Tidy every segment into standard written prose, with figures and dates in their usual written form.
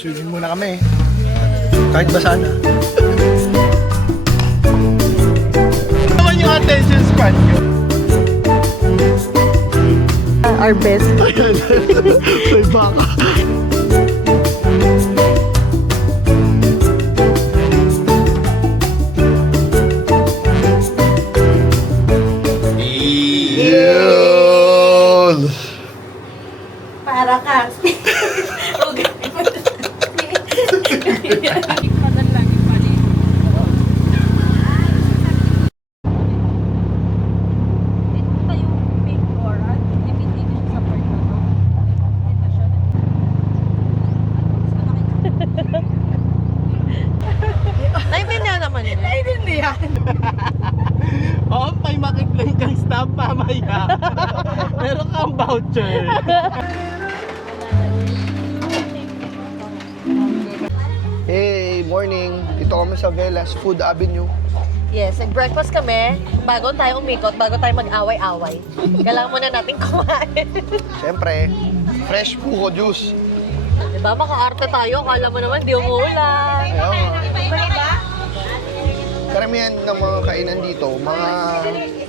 Swimming muna kami. Kahit basa na. Ano naman yung attention span nyo? Our best. Ayan. May baka. Yun! Para ka. Naintindihan naman yun. Naintindihan. Oo, may makikling kang stamp mamaya. Meron kang voucher. Hey, morning. Dito kami sa Velas Food Avenue. Yes, nag-breakfast kami bago tayo umikot, bago tayo mag-away-away. Kailangan muna natin kumain. Siyempre, fresh buko juice. Diba, maka-arte tayo. Akala mo naman, di umuulan. Karamihan ng mga kainan dito, mga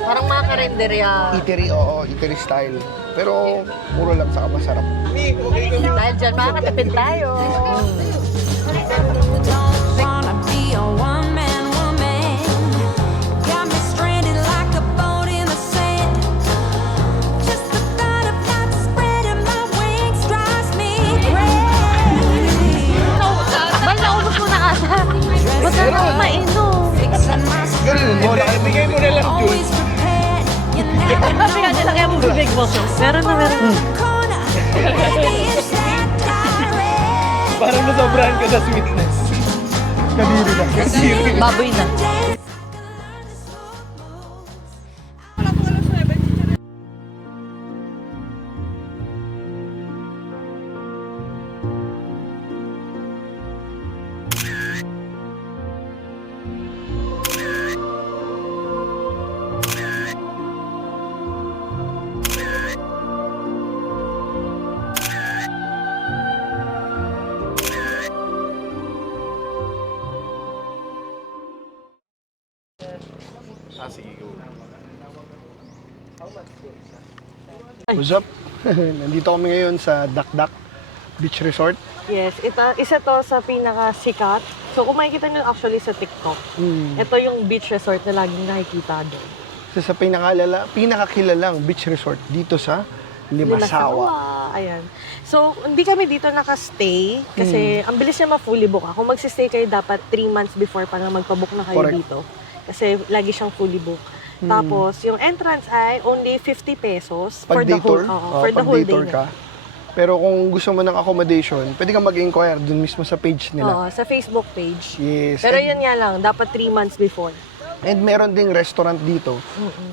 Parang mga karinderya. eatery, oo, eatery style. Pero puro lang sa masarap. Dahil dyan, makakatipid tayo. Wanna be a one-man woman. Got me stranded like a boat in the sand. Just the thought of not spreading my wings drives me crazy. Bal, naubos mo na ata. Ba't ka nang mainom? Fixing my Ganun mo, bigay mo na lang always juice. prepared. You never Sabi nga nila kaya mong bibig mo. Meron na, meron na. corner. Is that direct? Parang nasobrahan ka sa sweetness. Kadiri na. Kadiri. Baboy na. What's up? Nandito kami ngayon sa Dakdak Beach Resort. Yes, isa to sa pinakasikat. So kung makikita nyo actually sa TikTok, ito yung beach resort na laging nakikita doon. Isa sa pinakakilalang beach resort dito sa Limasawa. Ayan. So, hindi kami dito nakastay kasi ang bilis niya ma-fully book. Kung magsistay kayo, dapat 3 months before pa lang magpabook na kayo Correct. dito. Kasi lagi siyang fully book. Tapos, yung entrance ay only 50 pesos Pag for the day whole, tour, for the pag whole day day. tour ka. Pero kung gusto mo ng accommodation, pwede kang mag-inquire dun mismo sa page nila. Oo, sa Facebook page. Yes. Pero yun nga lang, dapat 3 months before. And meron ding restaurant dito.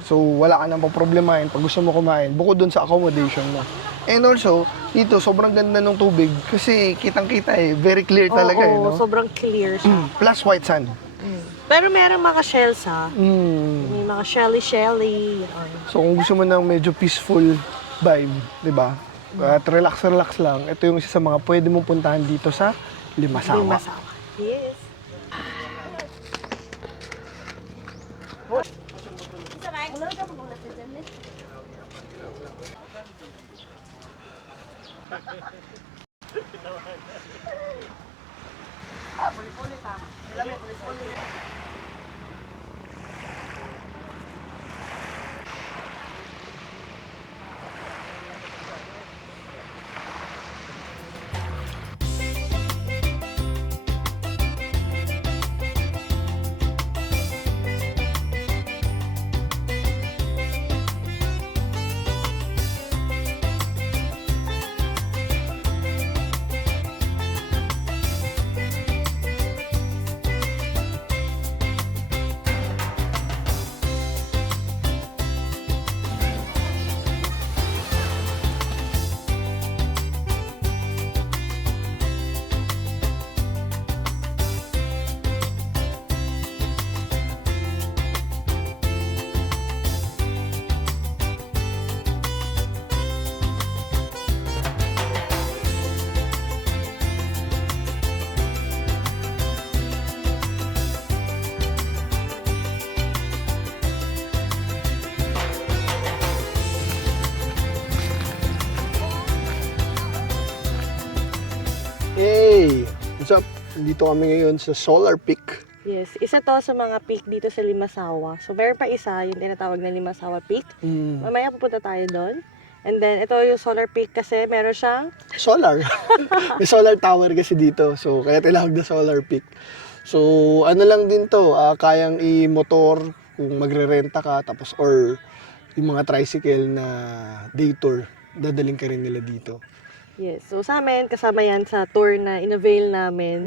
So, wala ka nang problemahin pag gusto mo kumain. Bukod dun sa accommodation mo. And also, dito, sobrang ganda ng tubig. Kasi kitang-kita eh. Very clear talaga eh. Oo, No? sobrang clear siya. Plus white sand. Pero meron mga shells ha. Mm. May mga shelly-shelly. So, kung gusto mo ng medyo peaceful vibe, di ba? At relax-relax lang. Ito yung isa sa mga pwede mong puntahan dito sa Limasawa. Limasawa. Yes. what's up? Nandito kami ngayon sa Solar Peak. Yes, isa to sa mga peak dito sa Limasawa. So, meron pa isa, yung tinatawag na Limasawa Peak. Mamaya pupunta tayo doon. And then, ito yung Solar Peak kasi meron siyang... Solar. May solar tower kasi dito. So, kaya tinawag na Solar Peak. So, ano lang din to, kayang i-motor kung magre-renta ka, tapos or yung mga tricycle na day tour, dadaling ka rin nila dito. Yes, so sa amin, kasama yan sa tour na in-avail namin.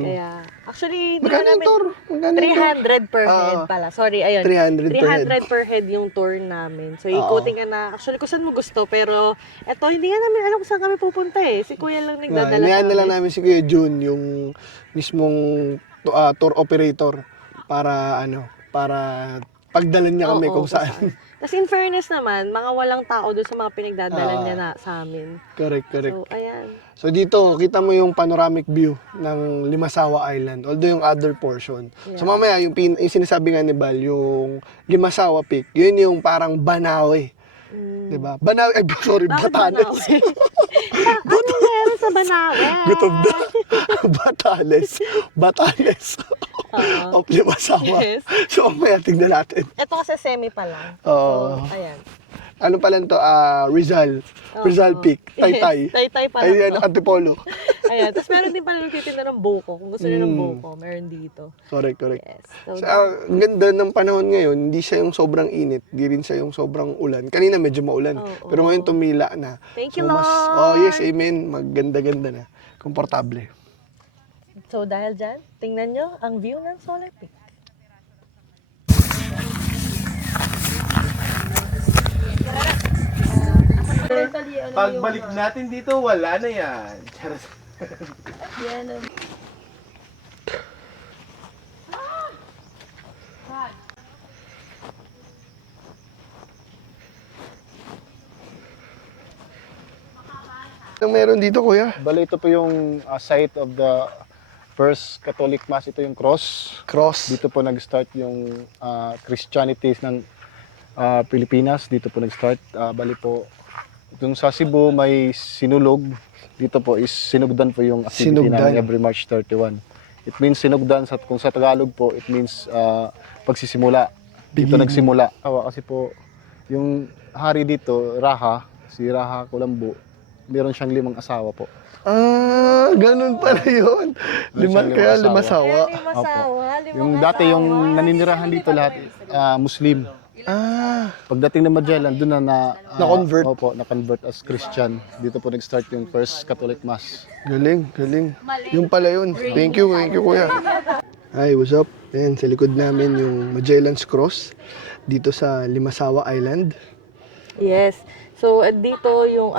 Kaya, actually, hindi Magkano yung namin... tour? Magkano yung tour? 300 per head pala. Sorry, ayun. 300 per head. 300 per head yung tour namin. So, ikutin ka na. Actually, kung saan mo gusto. Pero, eto, hindi nga namin alam kung saan kami pupunta eh. Si Kuya lang nagdadala Inayan na lang namin si Kuya Jun, yung mismong tour operator para pagdalan niya kami kung saan. Kasi in fairness naman, mga walang tao doon sa mga pinagdadala niya na sa amin. Correct. So, ayan. So dito, kita mo yung panoramic view ng Limasawa Island, although yung other portion. Yeah. So mamaya, yung sinasabi nga ni Bal, yung Limasawa Peak, yun yung parang Banawe. Diba? Banawe, sorry, Bakit Batanes. Banawe? Ano meron sa Banawe? Gutom na. Batanes. Of Limasawa. Yes. So mamaya, tignan natin. Ito kasi semi pa lang. Oo. So, ayan. Ano pa lang to? Rizal. Rizal Peak. Taytay. Taytay pa lang Ayan, to. Antipolo. Ayan. Tapos meron din pala nagtitinda ng buko. Kung gusto niyo ng buko, meron dito. Correct. Yes. So, So, ang ganda ng panahon ngayon, hindi siya yung sobrang init, hindi rin siya yung sobrang ulan. Kanina medyo maulan, pero ngayon tumila na. Thank you, Lord. Lord. Yes, amen. Maganda-ganda na. Komportable. so dahil dyan, tingnan nyo ang view ng Solar Peak. Pagbalik natin dito, wala na yan. Anong meron dito, kuya? Bale, ito po yung site of the first Catholic Mass. Ito yung cross. Cross. Dito po nag-start yung Christianity ng Pilipinas. Dito po nag-start. Bale po, dun sa Cebu may sinulog. Dito po is sinugdan po yung activity Sinugdan. namin every March 31. It means sinugdan. Kung sa Tagalog po, it means pagsisimula. Dito nagsimula. Kasi po, yung hari dito, si Raha Kulambo, meron siyang 5 asawa po. Ganun pala yun. Kaya Limasawa. Yung dati yung naninirahan dito lahat Muslim. Pagdating ng Magellan doon Na-convert. Opo, na-convert as Christian. Dito po nag-start yung first Catholic Mass. Galing. Yung pala yun. Thank you, kuya. Hi, what's up? Ayan, sa likod namin yung Magellan's Cross dito sa Limasawa Island. Yes. So, dito yung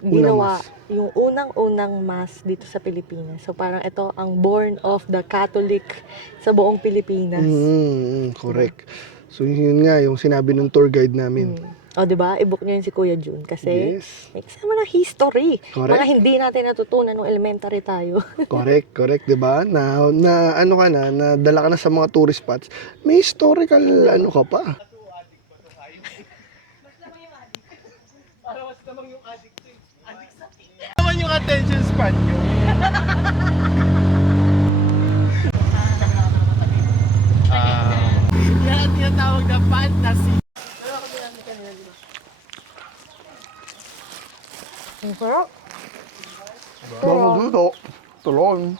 ginawa, mass. yung unang-unang mass dito sa Pilipinas. So, parang ito ang born of the Catholic sa buong Pilipinas. Correct. So yun nga yung sinabi ng tour guide namin. O, di ba? I-book niyo yun si Kuya Jun kasi Yes. may kasama na history. Correct. Mga hindi natin natutunan nung elementary tayo. Correct, 'di ba? Na ano ka na, nadala ka na sa mga tourist spots. May historical ano ka pa. Naman yung attention span nyo. Yan ang tinatawag na fantasy. Bago dito, tulon.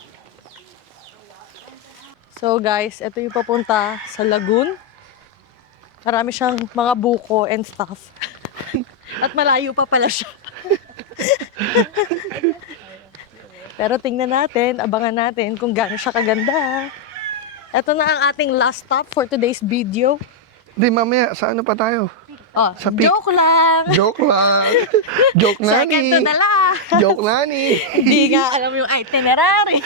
So guys, ito yung papunta sa lagoon. Marami siyang mga buko and stuff. At malayo pa pala siya. Pero tingnan natin, abangan natin kung gaano siya kaganda. Ito na ang ating last stop for today's video. Di mamaya, sa ano pa tayo? Oh, Sa peak. joke lang! Joke lang. Joke nani. Second to the last. Joke nani. Hindi nga alam yung itinerary.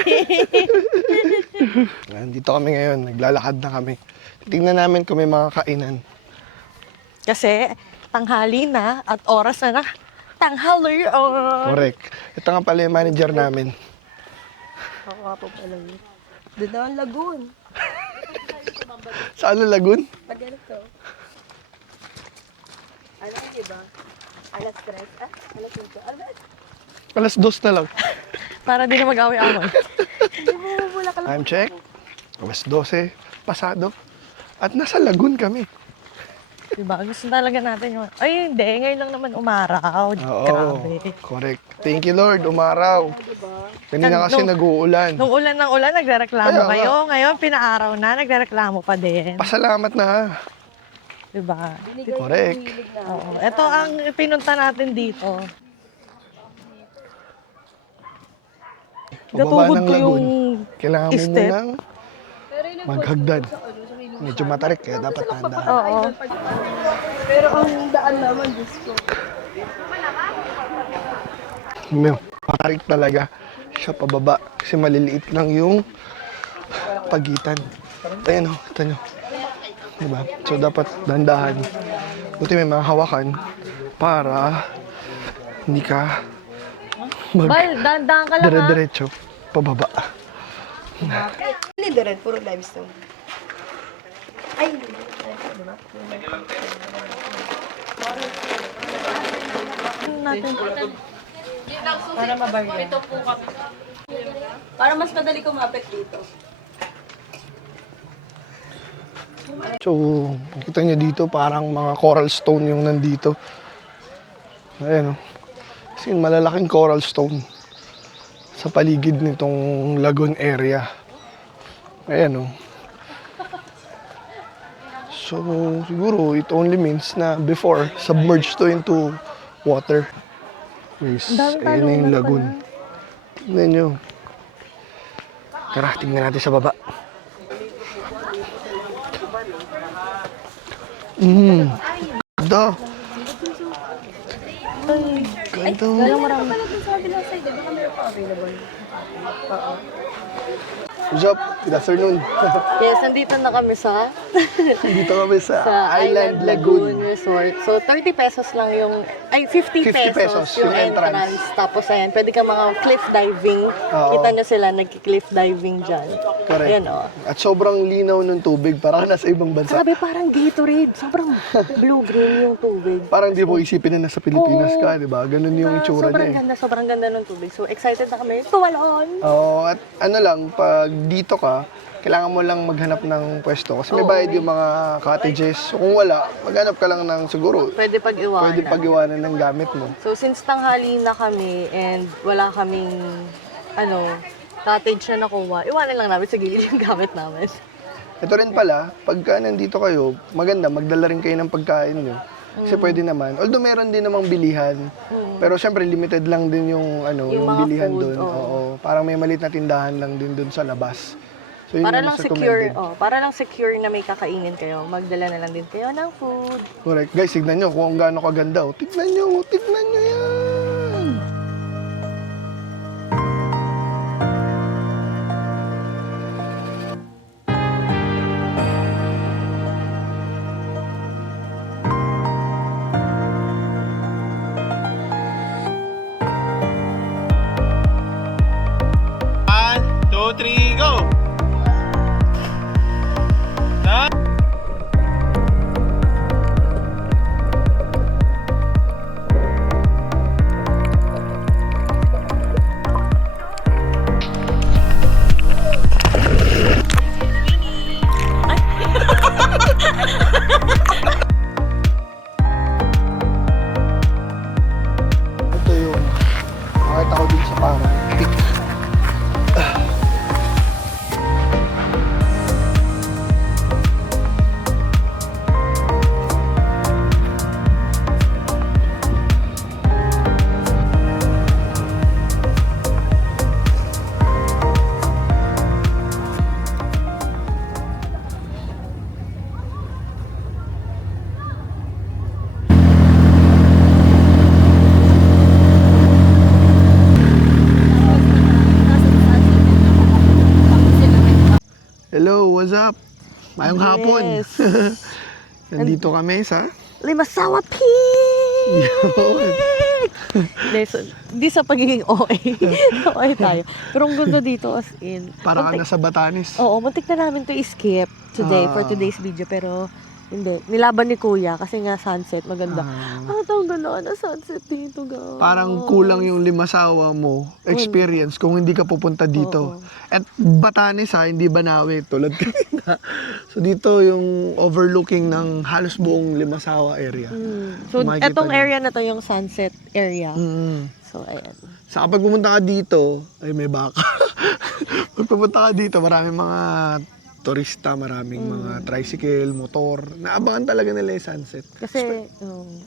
Nandito kami ngayon, naglalakad na kami. Tingnan namin kung may mga kainan. Kasi tanghali na at oras na tanghali. Correct. Ito nga pala yung manager namin. Oo nga po pala yun. Doon daw ang lagoon. Saan ang lagoon? Pag ganito. Ano yun, diba? Alas 3. Alas 5. Alas 2 na lang. Para di na mag-away-away. Time check. Alas 12. Pasado. At nasa Lagoon kami. Diba? Gusto talaga natin yung... Ay, hindi. Ngayon lang naman umaraw. Oo. Grabe. Correct. Thank you, Lord. Umaraw. Kanina kasi nag-uulan. Nung ulan ng ulan, nagrereklamo Kaya nga. kayo. Ngayon, pinaaraw na, nagrereklamo pa din. Pasalamat na. Diba? Correct. Oo. Ito ang pinunta natin dito. Pababa Natuhod ng ko Lagoon. yung Kailangan mo step. munang maghagdan. Medyo matarik kaya dapat tandaan. Oo. Pero ang daan naman, Diyos ko. Matarik talaga siya pababa. Kasi maliliit lang yung pagitan. Ayan o, ito nyo. Diba? So dapat dandahan. Buti may mga hawakan para hindi ka Bal, dahan ka lang ha. dire-diretso pababa. Hindi rin, puro limestone. Ay, hindi. Natin. Para mabarya. Para mas madali kumapit dito. So, kita nyo dito parang mga coral stone yung nandito. Ayan o. Kasi malalaking coral stone sa paligid nitong Lagoon area. Ayan o. So, siguro it only means na before, submerged to into water. Guys, ayan na yung Lagoon. Tignan nyo. Tara, tingnan natin sa baba. Ganda. Ganda. What's up? Good afternoon. Yes, nandito na kami sa Dito kami sa Island Lagoon Resort. So, 30 pesos lang yung, ay, 50 50 pesos yung yung entrance. entrance. Tapos, ayan, pwede ka mga cliff diving. Oo. Kita nyo sila, nag-cliff diving dyan. Correct. Ayan, oh. At sobrang linaw ng tubig. Parang nasa ibang bansa. Sabi, parang Gatorade. Sobrang blue-green yung tubig. Parang di mo isipin na nasa Pilipinas ka, di ba? Ganun yung itsura niya eh. Sobrang ganda ng tubig. So, excited na kami. Tuwalon! Oo, at ano lang, pag dito ka, kailangan mo lang maghanap ng pwesto. Kasi may bayad yung mga cottages. So, kung wala, maghanap ka lang ng siguro. Pwede pag-iwanan. Pwede pag-iwanan ng gamit mo. So, since tanghali na kami and wala kaming, cottage na nakuha, iwanan lang namin sa gilid yung gamit namin. Ito rin pala, pagka nandito kayo, maganda, magdala rin kayo ng pagkain nyo. Kasi pwede naman. Although meron din namang bilihan. Pero syempre limited lang din yung Yung yung mga bilihan food, doon. oo. Oo. Parang may maliit na tindahan lang din doon sa labas. So yun Para yung lang mas secure, recommended. para lang secure na may kakainin kayo, magdala na lang din kayo ng food. Correct. Guys, tignan nyo kung gaano kaganda. Oh. Tignan nyo yan. One, two, three, go! Ito yung nakita ko din sa parang peak. Hello, what's up? Mayong hapon. Yes. Nandito kami sa Limasawa Peak! Hindi sa pagiging OA. OA tayo. Pero ang ganda dito as in. para ka nasa Batanes. Oo, muntik na namin to skip today for Ah. today's video. Pero Hindi. Nilaban ni Kuya kasi nga sunset, maganda. Ah. Ang ganda na sunset dito, guys. Parang kulang yung Limasawa mo experience kung hindi ka pupunta dito. At Batanes hindi Banawe tulad kanina. So dito yung overlooking ng halos buong Limasawa area. So, Makikita etong niyo. area na to yung sunset area. Mm. So, ayan. Sa kapag pumunta ka dito, ay may baka. Pag pumunta ka dito, maraming mga turista, maraming mga tricycle, motor. Naabangan talaga nila yung sunset. Kasi,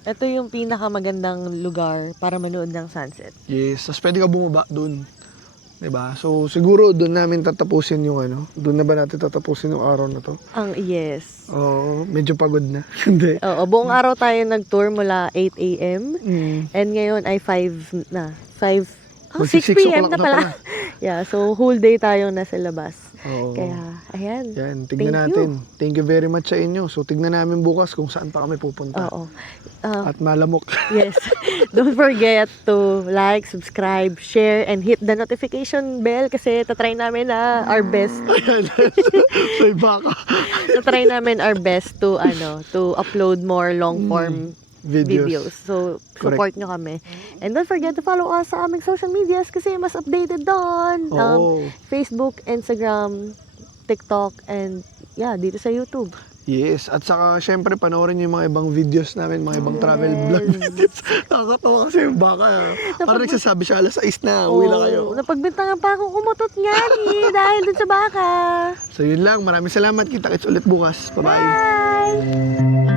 ito yung pinakamagandang lugar para manood ng sunset. Yes, tapos pwede ka bumaba dun. Diba? So, siguro doon namin tatapusin yung doon na ba natin tatapusin yung araw na to? Yes. Oo, medyo pagod na. Hindi. Oo, buong araw tayo nag-tour mula 8 a.m. And ngayon ay 5 na. 6 Magsi-6 p.m. o'clock na na pala. pala. Yeah, so whole day tayong nasa labas. Oo. Kaya, ayan. Yan, tignan Thank natin. Thank you very much sa inyo. So, tignan namin bukas kung saan pa kami pupunta. Oo. At malamok. Yes. Don't forget to like, subscribe, share, and hit the notification bell kasi tatry namin our best. May baka. Tatry namin our best to upload more long form videos. So, support nyo kami. And don't forget to follow us sa aming social medias kasi mas updated doon. Oo. Facebook, Instagram, TikTok, and dito sa YouTube. Yes, at saka syempre panoorin niyo yung mga ibang videos namin, mga ibang travel vlog videos. Nakakatawa kasi yung baka. Parang nagsasabi siya, alas 6 na, uwi na kayo. Napagbintangan pa akong umutot nga dahil dun sa baka. So yun lang, maraming salamat. Kita-kits ulit bukas. Bye-bye. Bye!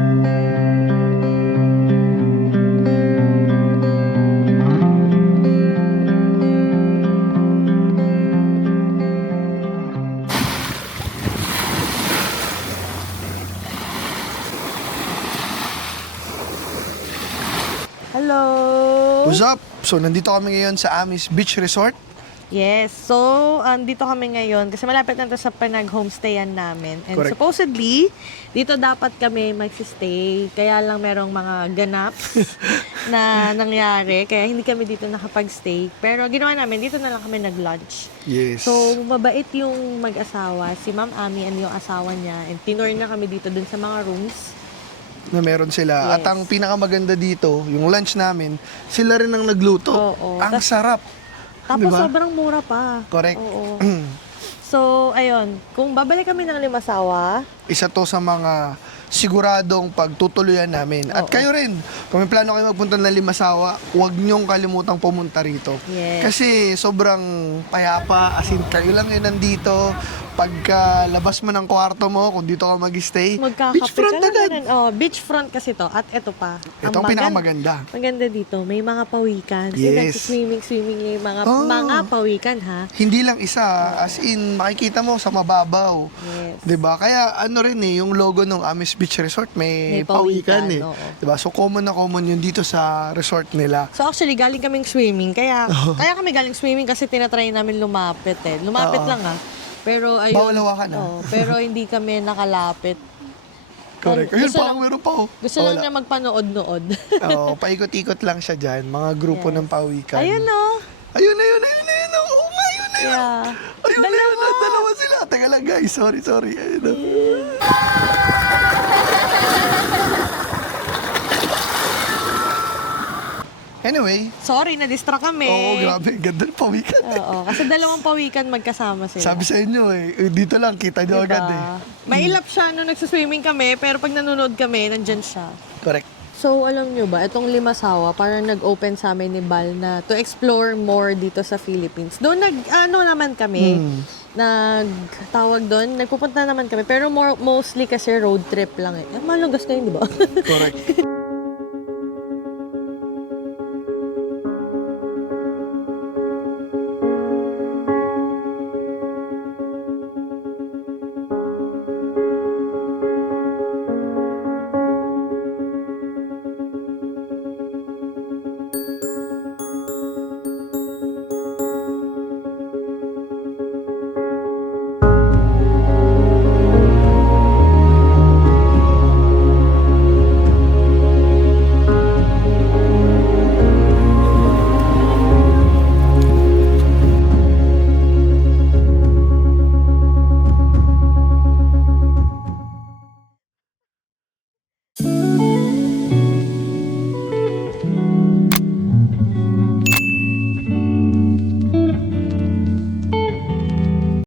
Hello! What's up? So nandito kami ngayon sa Amis Beach Resort. Yes, so dito kami ngayon kasi malapit na to sa pinag-homestayan namin. And Correct. supposedly, dito dapat kami magsistay. Kaya lang merong mga ganap na nangyari. Kaya hindi kami dito nakapag-stay. Pero ginawa namin, dito na lang kami nag-lunch. Yes. So, mabait yung mag-asawa, si Ma'am Ami and yung asawa niya. And tinor na kami dito dun sa mga rooms. na meron sila. Yes. At ang pinakamaganda dito, yung lunch namin, sila rin ang nagluto. Oo. Ang sarap. Tapos Diba? sobrang mura pa. Correct. Oo. So, ayun. Kung babalik kami ng Limasawa, Isa to sa mga siguradong pagtutuluyan namin. At Oo. kayo rin, kung may plano kayo magpunta ng Limasawa, huwag niyong kalimutang pumunta rito. Yes. Kasi sobrang payapa, as in kayo lang yun nandito. Pagka labas mo ng kwarto mo, kung dito ka mag-stay, magkakape beachfront ka lang agad. ganun. Oh, beachfront kasi to. At ito pa. Ito ang pinakamaganda. Maganda dito. May mga pawikan. Kasi Yes. nagsiswimming yung mga, Oh. mga pawikan, ha? Hindi lang isa, as in makikita mo sa mababaw. Yes. 'Di ba? Kaya ano rin yung logo ng Amis Beach Resort may May pawikan, pawikan. oo. 'Di ba? So common na common yun dito sa resort nila. So actually, galing kaming swimming. Kaya kami galing swimming kasi tinatry namin lumapit eh. Lumapit Oo. lang Pero ayun. Bawal hawakan, pero hindi kami nakalapit. Correct. Ayun, Gusto parang lang- meron pa oh. Gusto lang niya magpanood-nood. Oo, paikot-ikot lang siya dyan. Mga grupo ng pawikan. Ayun oh. Ayun. Oo nga, ayun. Yeah. Ayun, dalawa sila. Teka lang guys, sorry. Ayun. Anyway, Sorry, na-distract kami. oo, grabe. Ganda ng pawikan. Oo, kasi dalawang pawikan magkasama sila. Sabi sa inyo dito lang, kita nyo agad eh. Mailap siya nung nagsiswimming kami, pero pag nanonood kami, nandyan siya. Correct. So, alam nyo ba, itong Limasawa, parang nag-open sa amin ni Bal na to explore more dito sa Philippines. Doon naman kami, nagtawag doon, nagpupunta naman kami, pero mostly kasi road trip lang eh. Malugas na yun, di ba? Correct.